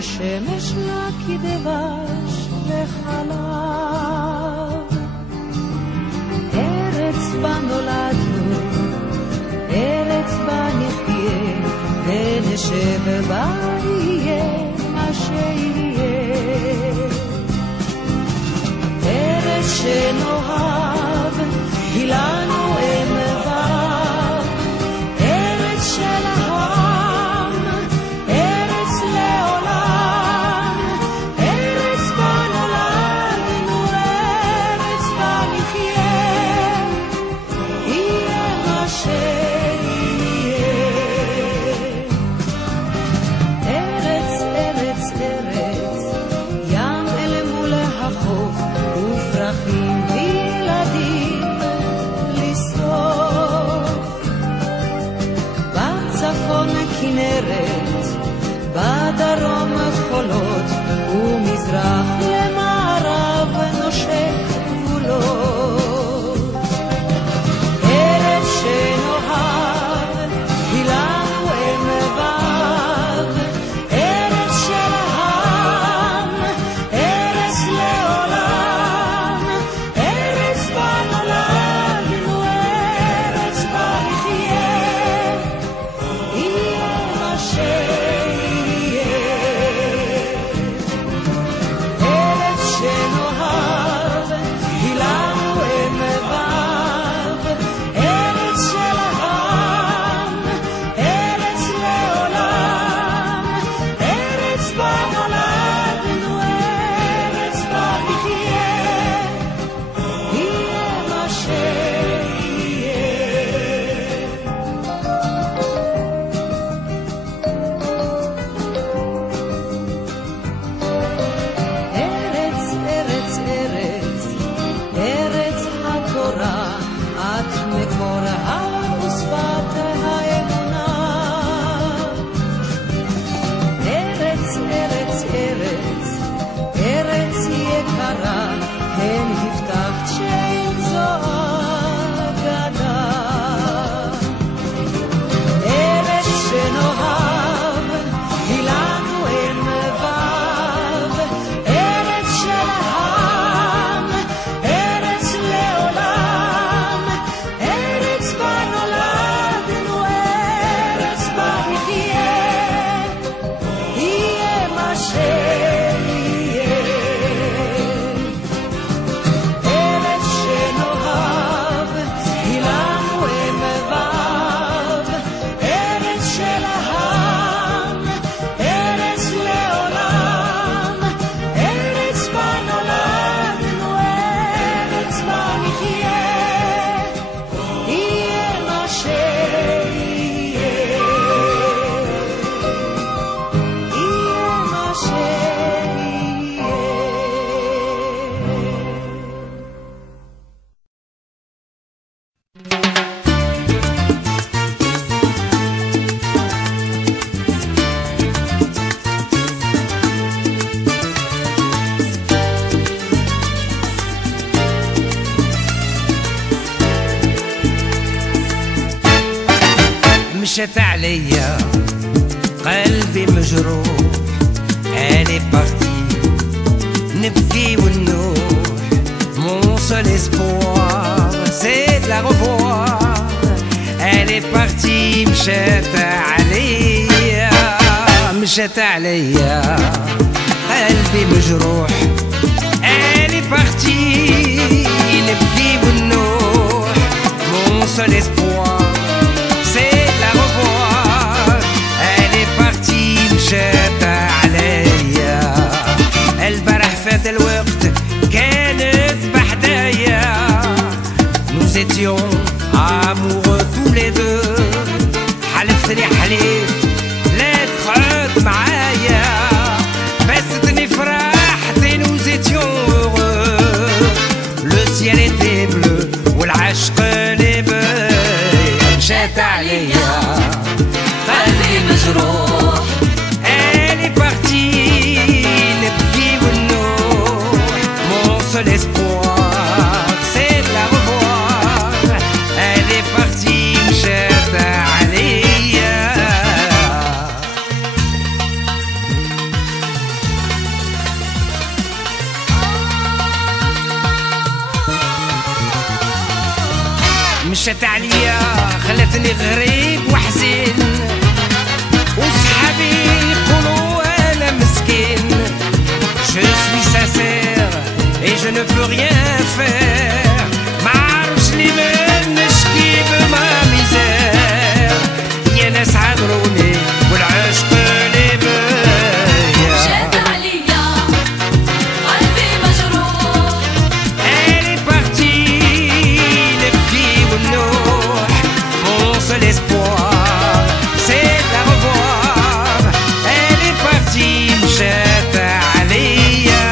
השמש לה כדבש וחלב. ארץ בה נולדנו, ארץ בה נחיה, ונשב בה יהיה מה שיהיה. ארץ שנאהב היא לנו אם ואב, ארץ של העם, ארץ לעולם, ארץ בה נולדנו, ארץ בה נחיה, יהיה מה שיהיה. ארץ, ארץ, ארץ, ים אל מול החוף, ופרחים וילדים לסוף. בצפון כנרת, בדרום חולות, ומזרח למערב נושק גבולות. ארץ שנאהב היא לנו אם ואב, ארץ של העם, ארץ לעולם, ארץ בה נולדנו, ארץ בה נחיה, יהיה מה שיהיה. ארץ שנאהב היא לנו אם ואב, ארץ של העם, ארץ לעולם, ארץ בה נולדנו, ארץ בה נחיה, יהיה מה שיהיה. ארץ, ארץ, ארץ, ארץ התורה, את מקורה ושפת האמונה. ארץ, ארץ, ארץ, ארץ יקרה, הן הבטחת שאין זו אגדה. ארץ שנאהב היא לנו אם ואב, ארץ של העם, ארץ לעולם, ארץ בה נולדנו, ארץ בה נחיה, יהיה מה שיהיה. ארץ שנאהב היא לנו אם ואב, ארץ של העם, ארץ לעולם, ארץ בה נולדנו, ארץ בה נחיה, יהיה מה שיהיה, יהיה מה שיהיה. مشت عليا قلبي مجروح، elle est partie نبكي ونوح. Mon seul espoir c'est de la revoir. Elle est partie مشت عليا، مشت عليا قلبي مجروح. Elle est partie نبكي ونوح. Mon seul espoir c'est de la revoir. Elle est partie مشات عليا. البارح فات الوقت كانت بحدايا. Nous étions amoureux tous les deux. حلفتني حليف لا تقعد معايا، بس تني فرحت. Nous étions heureux. Le ciel était bleu والعشق نبات. مشات عليا قلبي مجروح. Elle est partie نبكي ونوح. Mon seul espoir c'est de la revoir. Elle est partie مشات عليا. مشات عليا خلتني غريب وحزين وصحابي يقولوا انا مسكين. Je suis sincère et je ne peux rien faire. ما عرفش لي من نشكي بما ميزير. يا ناس عذروني والعشق لي بيا. مشات عليا قلبي مجروح. Elle est partie نبكي ونوح. Mon seul espoir c'est de la revoir. Elle est partie مشات عليا.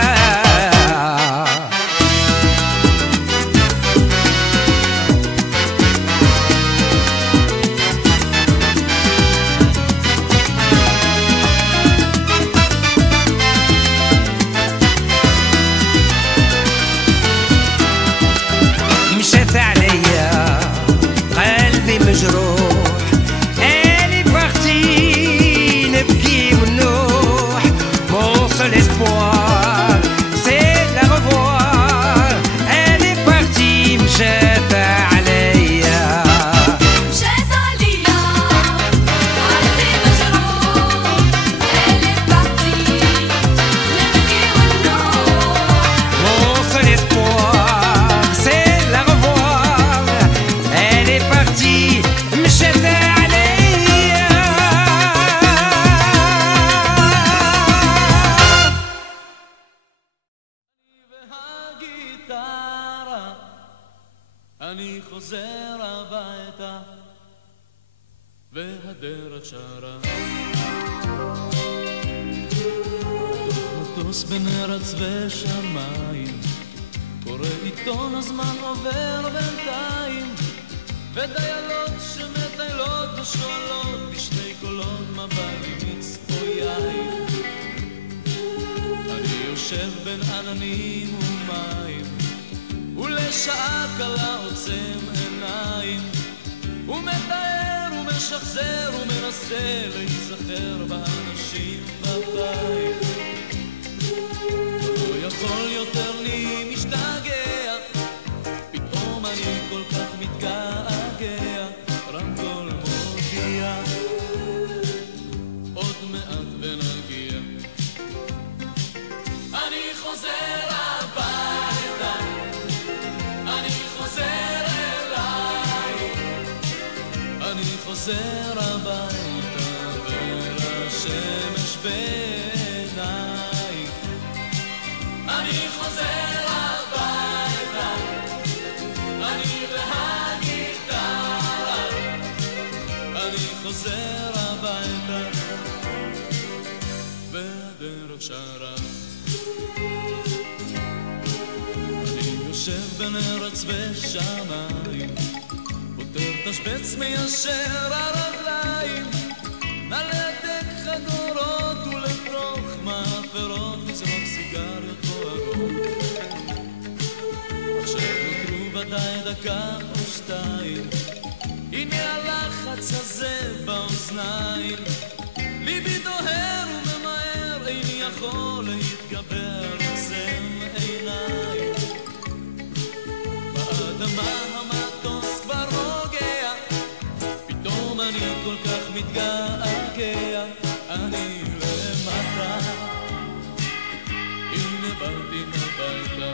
مشات عليا قلبي مجروح. Elle est partie نبكي ونوح. Mon seul espoir c'est de la revoir. Elle est partie مشات عليا. مشات عليا قلبي مجروح. Elle est partie نبكي ونروح. Mon seul espoir c'est de la revoir. Elle est partie مشات عليا. והגיטרה, אני חוזר הביתה, והדרך שרה. מטוס בין ארץ ושמיים, קורא עיתון הזמן עובר בינתיים, ודיילות שמטיילות ושואלות בשני קולות מה בא לי מיץ או יין. אני יושב בין עננים ומים, ולשעה קלה עוצם עיניים, ומתאר ומשחזר ומנסה להיזכר באנשים בבית. לא יכול יותר לי משתגע, פתאום אני כל כך מתגעגע. רמקול מודיע, עוד מעט ונגיע. אני חוזר הביתה, אני חוזר אליי, אני חוזר הביתה ולשמש בעיניי. אני חוזר הביתה, אני והגיטרה, אני חוזר הביתה והדרך שרה. אני יושב בין ארץ ושמיים, פותר תשבץ מיישר הרגליים, נלתק חגורות ולברוך מאפרות, לזרוק סיגריות בוערות. עכשיו נותרו ודאי דקה או שתיים, הנה הלחץ הזה באוזניים, ליבי דוהר וממהר, איני יכול להתגבר, עוצם עיניים. באדמה המטוס כבר רוגע, פתאום אני כל כך מתגעגע. אני למטה, הנה באתי הביתה.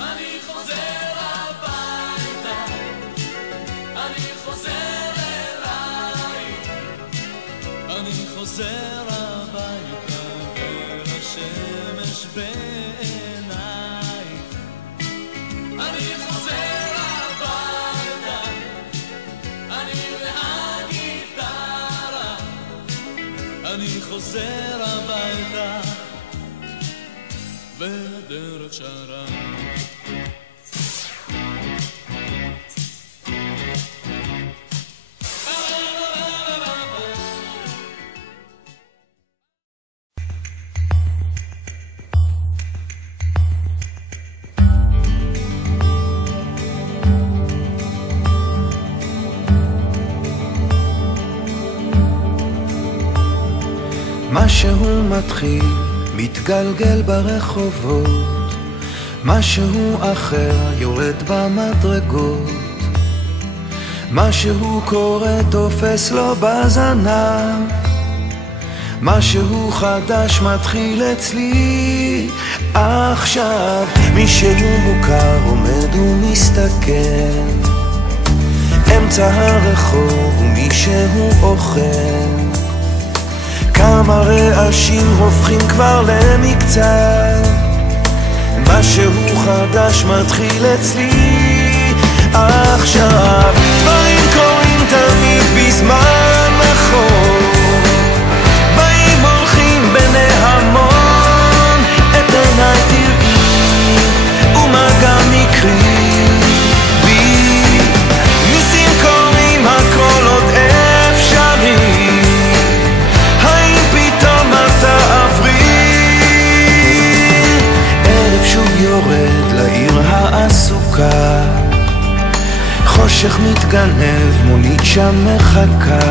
אני חוזר הביתה, אני חוזר אליי, אני חוזר הביתה ולשמש בעיניי. אני חוזר הביתה, אני והגיטרה, אני חוזר הביתה והדרך שרה. משהו מתחיל, מתגלגל ברחובות, משהו אחר יורד במדרגות, משהו קורה תופס לו בזנב, משהו חדש מתחיל אצלי עכשיו. מישהו מוכר עומד ומסתכל אמצע הרחוב ומישהו אוכל, כמה רעשים הופכים כבר למקצת, משהו חדש מתחיל אצלי עכשיו. דברים קורים תמיד בזמן נכון, באים הולכים בני המון, את עיניי תראי ומה גם יקרי בי, ניסים קורים הכל עוד אפשרי, האם פתאום אתה עברי? ערב שוב יורד לעיר העסוקה, חושך מתגנב, מונית שם מחכה,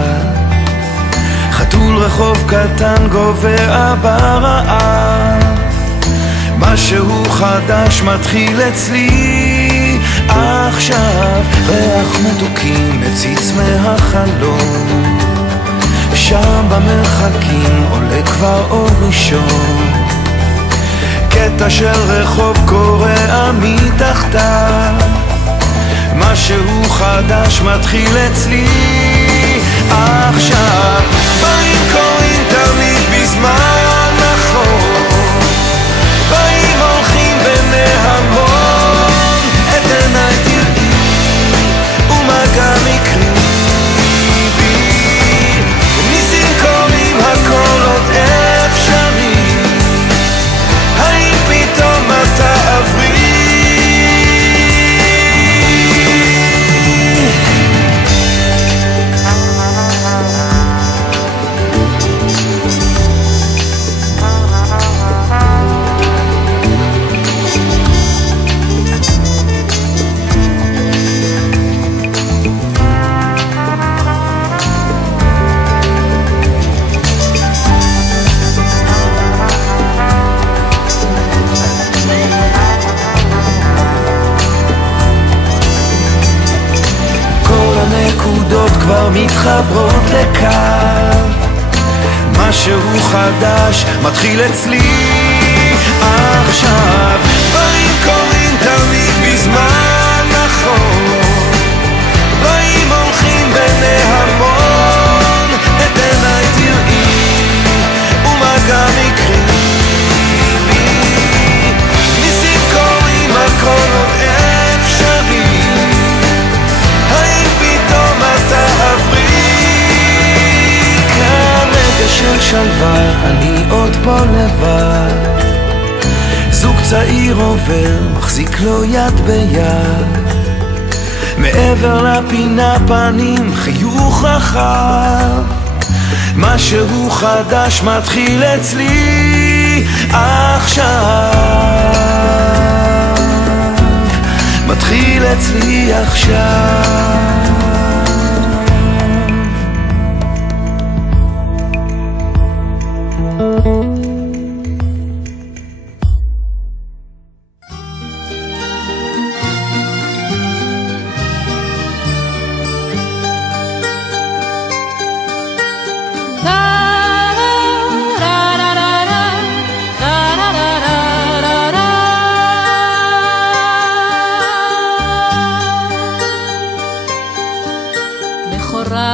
חתול רחוב קטן גובע ברעב, משהו חדש מתחיל אצלי עכשיו. ריח מתוקים מציץ מהחלום, שם במרחקים עולה כבר אור ראשון, קטע של רחוב קורע מתחתיו, משהו חדש מתחיל אצלי עכשיו. דברים קורים תמיד בזמן נכון, באים הולכים בני המון, את עיניי תראי ומה גם יקרי בי, ניסים קורים הכל עוד אפשרי, האם פתאום אתה עברי? כבר מתחברות לקו, משהו חדש מתחיל אצלי עכשיו. דברים קורים תמיד בזמן נכון, באים הולכים בני המון, את עיניי תראי ומה גם יקרי בי, ניסים קורים הכל עוד אפשרי, האם פתאום אתה עברי? כאן רגע של שלווה, אני עוד פה לבד, זוג צעיר עובר, מחזיק לו יד ביד, מעבר לפינה פנים חיוך רחב, משהו חדש מתחיל אצלי עכשיו, מתחיל אצלי עכשיו.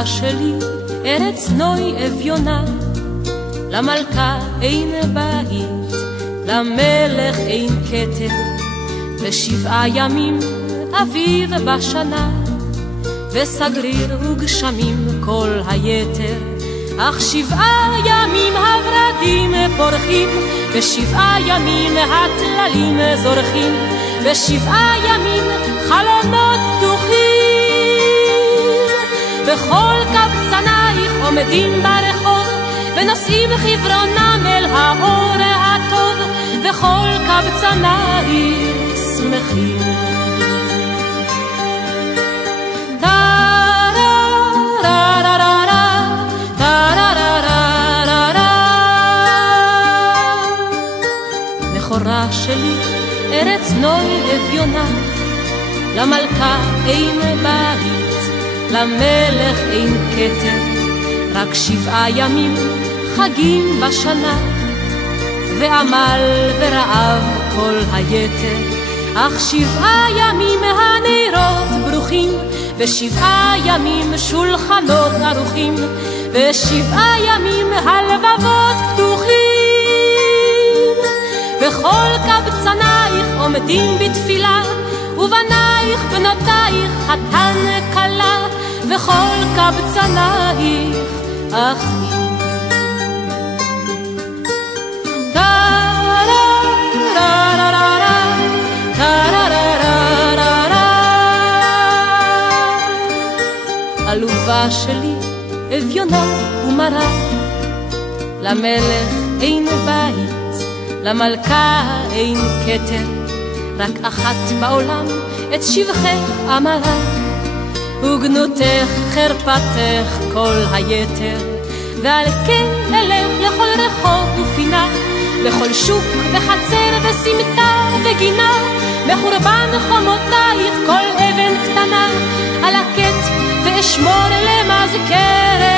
שלי ארץ נוי אביונה, למלכה אין בית, למלך אין כתר, ושבעה ימים אביב בשנה, וסגריר וגשמים כל היתר, אך 7 ימים הורדים פורחים, ו7 ימים הטללים זורחים, ו7 ימים חלונות פתוחים, וכל קבצנייך עומדים ברחוב, ונושאים חברונם אל האור הטוב, וכל קבצנייך שמחים. בכורה שלי ארץ ארץ נוי אביונה, למלכה אין בית, למלך אין כתר, רק 7 ימים חגים בשנה, ועמל ורעב כל היתר, אך 7 ימים הנרות ברוכים, ו7 ימים שולחנות ערוכים, ו7 ימים הלבבות פתוחים, וכל קבצנייך עומדים בתפילה, ובנייך בנותייך חתן כלה, וכל קבצנייך אחים. עלובה שלי אביונה ומרה, למלך אין בית, למלכה אין כתר, רק אחת בעולם את שבחך אמרה, וגנותך חרפתך כל היתר, ועל כן אלך לכל רחוב ופינה, לכל שוק וחצר וסמטה וגינה, מחורבן חומותייך כל אבן קטנה, על הקט ואשמור למזכרת,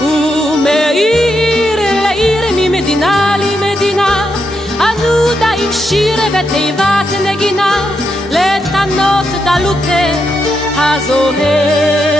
ומעיר לעיר ממדינה למדינה, ענודה עם שיר ותיבת נגינה, לתנות דלותך הזוהר.